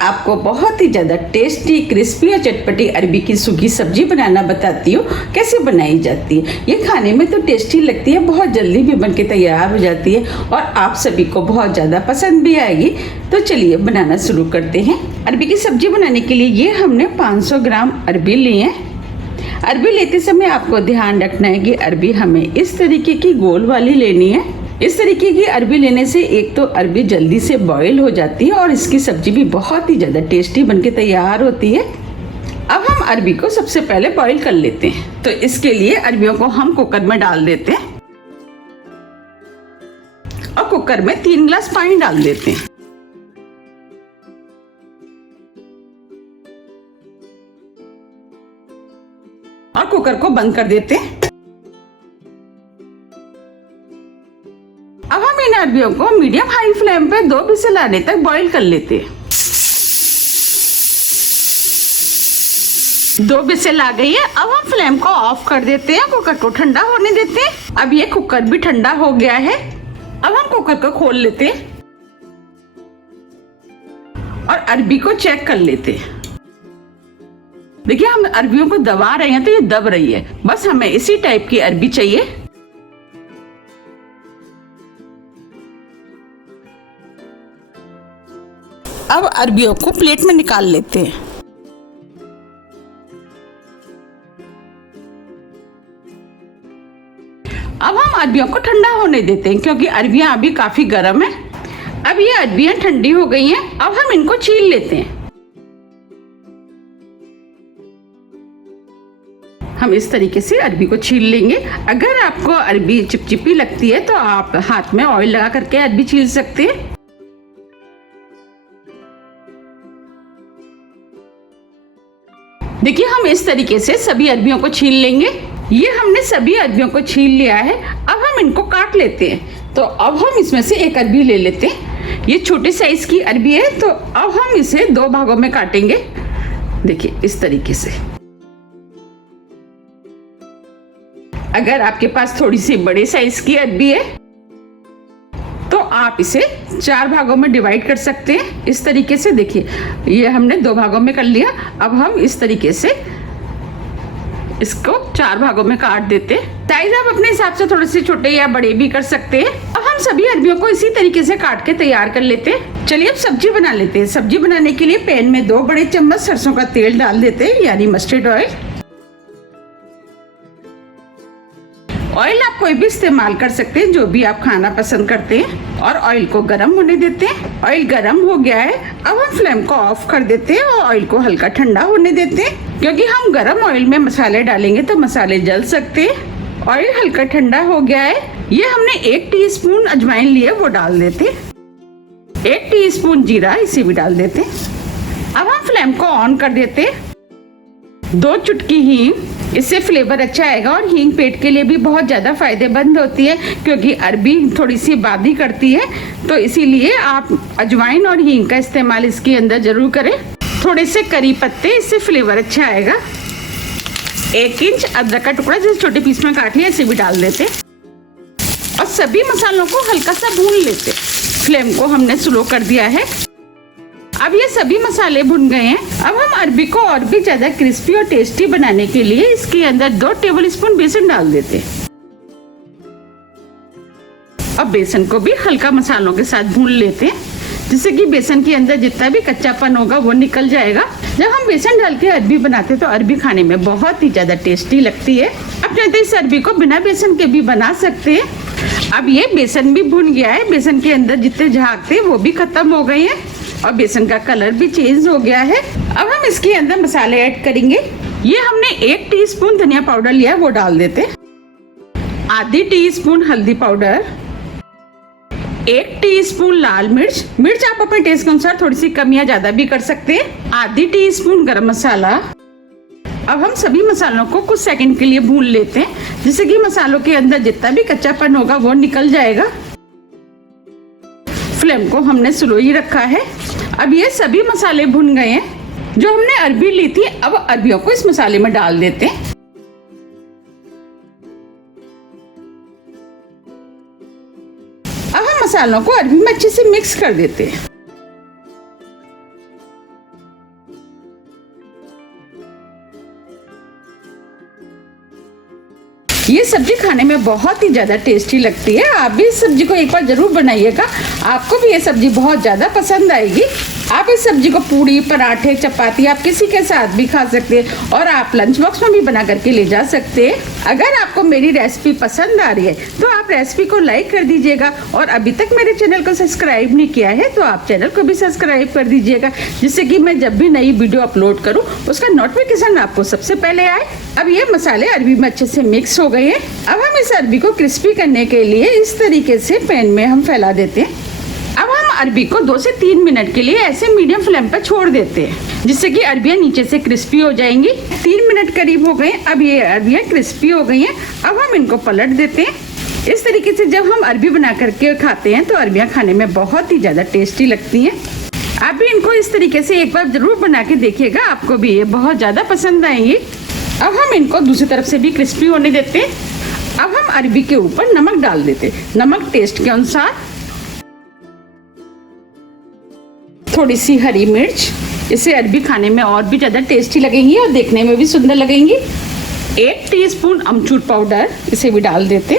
आपको बहुत ही ज़्यादा टेस्टी, क्रिस्पी और चटपटी अरबी की सूखी सब्जी बनाना बताती हूँ कैसे बनाई जाती है। ये खाने में तो टेस्टी लगती है, बहुत जल्दी भी बनके तैयार हो जाती है और आप सभी को बहुत ज़्यादा पसंद भी आएगी। तो चलिए बनाना शुरू करते हैं। अरबी की सब्जी बनाने के लिए ये हमने 500 ग्राम अरबी लिए हैं। अरबी लेते समय आपको ध्यान रखना है कि अरबी हमें इस तरीके की गोल वाली लेनी है। इस तरीके की अरबी लेने से एक तो अरबी जल्दी से बॉईल हो जाती है और इसकी सब्जी भी बहुत ही ज़्यादा टेस्टी बनके तैयार होती है। अब हम अरबी को सबसे पहले बॉईल कर लेते हैं। तो इसके लिए अरबियों को हम कुकर में डाल देते हैं और कुकर में 3 गिलास पानी डाल देते हैं। और कुकर को बंद कर देते हैं। अब हम इन अरबियों को मीडियम हाई फ्लेम पे 2 विसल आने तक बॉईल कर लेते हैं। 2 विसल आ गई है। अब हम फ्लेम को ऑफ कर देते हैं, कुकर को ठंडा होने देते हैं। अब ये कुकर भी ठंडा हो गया है। अब हम कुकर को खोल लेते हैं और अरबी को चेक कर लेते हैं। देखिए हम अरबियों को दबा रहे हैं तो ये दब रही है। बस हमें इसी टाइप की अरबी चाहिए। अब अरबियों को प्लेट में निकाल लेते हैं। अब हम अरबियों को ठंडा होने देते हैं क्योंकि अरबियां अभी काफी गर्म है। अब ये अरबियां ठंडी हो गई हैं। अब हम इनको छील लेते हैं। हम इस तरीके से अरबी को छील लेंगे। अगर आपको अरबी चिपचिपी लगती है तो आप हाथ में ऑयल लगा करके अरबी छील सकते हैं। देखिए हम इस तरीके से सभी अरबियों को छील लेंगे। ये हमने सभी अरबियों को छील लिया है। अब हम इनको काट लेते हैं। तो अब हम इसमें से एक अरबी ले लेते हैं। ये छोटे साइज की अरबी है तो अब हम इसे 2 भागों में काटेंगे। देखिए इस तरीके से। अगर आपके पास थोड़ी सी बड़े साइज की अरबी है तो आप इसे 4 भागों में डिवाइड कर सकते हैं। इस तरीके से देखिए ये हमने 2 भागों में कर लिया। अब हम इस तरीके से इसको 4 भागों में काट देते हैं। साइज आप अपने हिसाब से थोड़े से छोटे या बड़े भी कर सकते हैं। अब हम सभी अरबियों को इसी तरीके से काट के तैयार कर लेते हैं। चलिए अब सब्जी बना लेते हैं। सब्जी बनाने के लिए पैन में 2 बड़े चम्मच सरसों का तेल डाल देते हैं, यानी मस्टर्ड ऑयल। ऑयल आप कोई भी इस्तेमाल कर सकते हैं जो भी आप खाना पसंद करते हैं। और ऑयल को गर्म होने देते हैं। ऑयल गर्म हो गया है। अब हम फ्लेम को ऑफ कर देते हैं और ऑयल को हल्का ठंडा होने देते हैं क्योंकि हम गर्म ऑयल में मसाले डालेंगे तो मसाले जल सकते हैं। ऑयल हल्का ठंडा हो गया है। ये हमने 1 टीस्पून अजवाइन लिए वो डाल देते हैं। 1 टीस्पून जीरा इसे भी डाल देते हैं। अब हम फ्लेम को ऑन कर देते हैं। 2 चुटकी हींग, इससे फ्लेवर अच्छा आएगा और हींग पेट के लिए भी बहुत ज़्यादा फायदेमंद होती है क्योंकि अरबी थोड़ी सी बादी करती है। तो इसीलिए आप अजवाइन और हींग का इस्तेमाल इसके अंदर जरूर करें। थोड़े से करी पत्ते, इससे फ्लेवर अच्छा आएगा। 1 इंच अदरक का टुकड़ा जिसे छोटे पीस में काट लिया इसे भी डाल देते और सभी मसालों को हल्का सा भून लेते। फ्लेम को हमने स्लो कर दिया है। अब ये सभी मसाले भुन गए हैं। अब हम अरबी को और भी ज्यादा क्रिस्पी और टेस्टी बनाने के लिए इसके अंदर 2 टेबलस्पून बेसन डाल देते हैं। अब बेसन को भी हल्का मसालों के साथ भून लेते हैं जिससे कि बेसन के अंदर जितना भी कच्चापन होगा वो निकल जाएगा। जब हम बेसन डाल के अरबी बनाते हैं तो अरबी खाने में बहुत ही ज्यादा टेस्टी लगती है। अब चाहते इस अरबी को बिना बेसन के भी बना सकते हैं। अब ये बेसन भी भुन गया है। बेसन के अंदर जितने झाग थे वो भी खत्म हो गए हैं और बेसन का कलर भी चेंज हो गया है। अब हम इसके अंदर मसाले ऐड करेंगे। ये हमने 1 टीस्पून धनिया पाउडर लिया वो डाल देते। आधी टीस्पून हल्दी पाउडर, 1 टीस्पून लाल मिर्च, मिर्च आप अपने टेस्ट के अनुसार थोड़ी सी कम या ज्यादा भी कर सकते हैं, आधी टीस्पून गरम मसाला। अब हम सभी मसालों को कुछ सेकंड के लिए भून लेते हैं जिससे कि मसालों के अंदर जितना भी कच्चापन होगा वो निकल जाएगा। फ्लेम को हमने स्लो ही रखा है। अब ये सभी मसाले भुन गए हैं। जो हमने अरबी ली थी अब अरबियों को इस मसाले में डाल देते हैं। अब हम मसालों को अरबी में अच्छे से मिक्स कर देते हैं। ये सब्जी खाने में बहुत ही ज़्यादा टेस्टी लगती है। आप भी इस सब्जी को एक बार ज़रूर बनाइएगा, आपको भी ये सब्जी बहुत ज़्यादा पसंद आएगी। आप इस सब्जी को पूड़ी, पराठे, चपाती आप किसी के साथ भी खा सकते हैं और आप लंच बॉक्स में भी बना करके ले जा सकते हैं। अगर आपको मेरी रेसिपी पसंद आ रही है तो आप रेसिपी को लाइक कर दीजिएगा और अभी तक मेरे चैनल को सब्सक्राइब नहीं किया है तो आप चैनल को भी सब्सक्राइब कर दीजिएगा, जिससे कि मैं जब भी नई वीडियो अपलोड करूं उसका नोटिफिकेशन आपको सबसे पहले आए। अब ये मसाले अरबी में अच्छे से मिक्स हो गए हैं। अब हम इस अरबी को क्रिस्पी करने के लिए इस तरीके से पैन में हम फैला देते हैं। अब हम अरबी को 2 से 3 मिनट के लिए ऐसे मीडियम फ्लेम पर छोड़ देते हैं, जिससे कि अरबियां नीचे से क्रिस्पी हो जाएंगी। 3 मिनट करीब हो गए। अब ये अरबियां क्रिस्पी हो गई हैं। अब हम इनको पलट देते हैं। इस तरीके से जब हम अरबी बना करके खाते हैं तो अरबियां खाने में बहुत ही ज़्यादा टेस्टी लगती हैं। आप भी इनको इस तरीके से एक बार ज़रूर बना के देखिएगा, आपको भी ये बहुत ज़्यादा पसंद आएंगी। अब हम इनको दूसरी तरफ से भी क्रिस्पी होने देते हैं। अब हम अरबी के ऊपर नमक डाल देते हैं, नमक टेस्ट के अनुसार, थोड़ी सी हरी मिर्च, इससे अरबी खाने में और भी ज़्यादा टेस्टी लगेंगी और देखने में भी सुंदर लगेंगी। 1 टीस्पून अमचूर पाउडर, इसे भी डाल देते।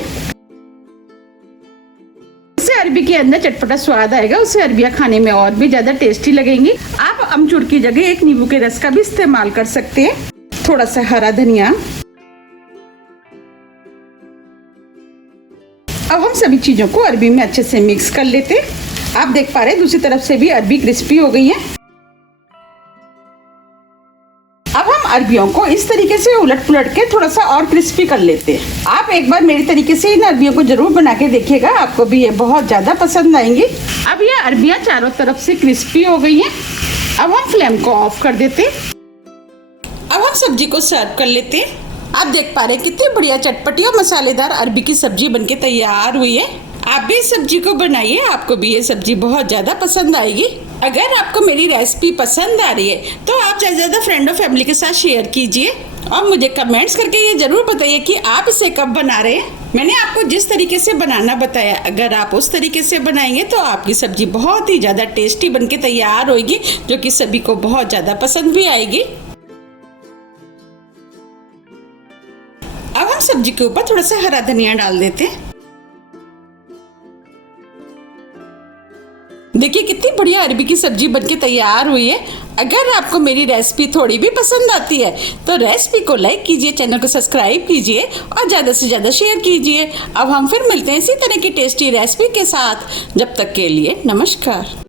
इससे अरबी के अंदर चटपटा स्वाद आएगा, उससे अरबियां खाने में और भी ज़्यादा टेस्टी लगेंगी। आप अमचूर की जगह 1 नींबू के रस का भी इस्तेमाल कर सकते हैं। थोड़ा सा हरा धनिया। अब हम सभी चीज़ों को अरबी में अच्छे से मिक्स कर लेते हैं। आप देख पा रहे हैं दूसरी तरफ से भी अरबी क्रिस्पी हो गई है। अब हम अरबियों को इस तरीके से उलट पुलट के थोड़ा सा और क्रिस्पी कर लेते हैं। आप एक बार मेरी तरीके से इन अरबियों को जरूर बना के देखिएगा, आपको भी ये बहुत ज़्यादा पसंद आएंगी। अब ये अरबियां चारों तरफ से क्रिस्पी हो गई हैं। अब हम फ्लेम को ऑफ कर देते हैं। अब हम सब्जी को सर्व कर लेते हैं। आप देख पा रहे हैं कितनी बढ़िया चटपटी और मसालेदार अरबी की सब्जी बनके तैयार हुई है। आप भी इस सब्जी को बनाइए, आपको भी ये सब्जी बहुत ज़्यादा पसंद आएगी। अगर आपको मेरी रेसिपी पसंद आ रही है तो आप ज़्यादा से ज़्यादा फ्रेंड और फैमिली के साथ शेयर कीजिए और मुझे कमेंट्स करके ये ज़रूर बताइए कि आप इसे कब बना रहे हैं। मैंने आपको जिस तरीके से बनाना बताया, अगर आप उस तरीके से बनाएंगे तो आपकी सब्जी बहुत ही ज़्यादा टेस्टी बनके तैयार होगी, जो कि सभी को बहुत ज़्यादा पसंद भी आएगी। अब हम सब्जी के ऊपर थोड़ा सा हरा धनिया डाल देते हैं। देखिए कितनी बढ़िया अरबी की सब्जी बनके तैयार हुई है। अगर आपको मेरी रेसिपी थोड़ी भी पसंद आती है तो रेसिपी को लाइक कीजिए, चैनल को सब्सक्राइब कीजिए और ज़्यादा से ज़्यादा शेयर कीजिए। अब हम फिर मिलते हैं इसी तरह की टेस्टी रेसिपी के साथ। जब तक के लिए नमस्कार।